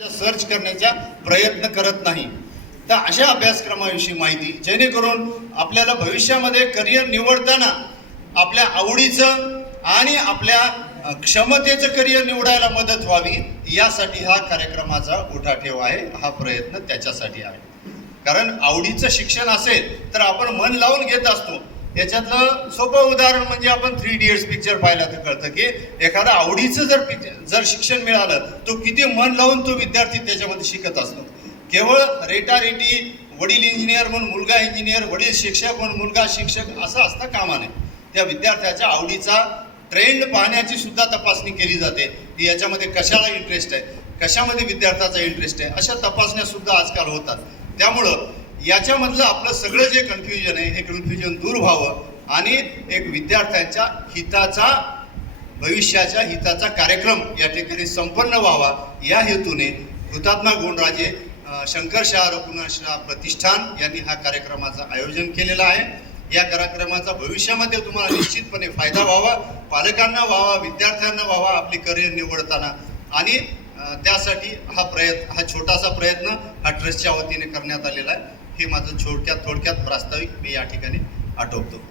Search करण्याचा प्रयत्न करत नाही. तर अशा अभ्यासक्रमाविषयी माहिती जेणेकरून आपल्याला भविष्यामध्ये करिअर निवडताना आपल्या आवडीचं आणि आपल्या क्षमतेचं करिअर निवडायला मदत व्हावी यासाठी हा कार्यक्रमाचा उठाठेव आहे. हा प्रयत्न त्याच्यासाठी आहे. कारण आवडीचं शिक्षण असेल तर आपण मन लावून घेत असतो. याच्यातलं सोपं उदाहरण म्हणजे आपण थ्री इडियट्स पिक्चर पाहिला तर कळतं की एखादा आवडीचं जर पिक्चर जर शिक्षण मिळालं तो किती मन लावून तो विद्यार्थी त्याच्यामध्ये शिकत असतो. केवळ रेटारेटी वडील इंजिनियर म्हणून मुलगा इंजिनियर वडील शिक्षक म्हणून मुलगा शिक्षक असं असता कामा नये त्या विद्यार्थ्याच्या आवडीचा ट्रेंड पाहण्याची सुद्धा तपासणी केली जाते. की याच्यामध्ये कशाला इंटरेस्ट आहे? कशामध्ये विद्यार्थ्याचा इंटरेस्ट आहे? अशा तपासण्या सुद्धा आजकाल होतात. त्यामुळं याच्यामधलं आपलं सगळं जे कन्फ्युजन आहे हे कन्फ्युजन दूर व्हावं आणि एक विद्यार्थ्यांच्या हिताचा भविष्याच्या हिताचा कार्यक्रम या ठिकाणी संपन्न व्हावा. या हेतूने हुतात्मा गुणराजे शंकर शाह रघुनाथ प्रतिष्ठान यांनी हा कार्यक्रमाचं आयोजन केलेलं आहे. या कार्यक्रमाचा भविष्यामध्ये तुम्हाला निश्चितपणे फायदा व्हावा पालकांना व्हावा विद्यार्थ्यांना व्हावा आपली करिअर निवडताना. आणि त्यासाठी हा प्रयत्न हा छोटासा प्रयत्न हा ट्रस्टच्या वतीने करण्यात आलेला आहे. हे माझं थोडक्यात थोडक्यात प्रास्ताविक मी या ठिकाणी आटोपतो.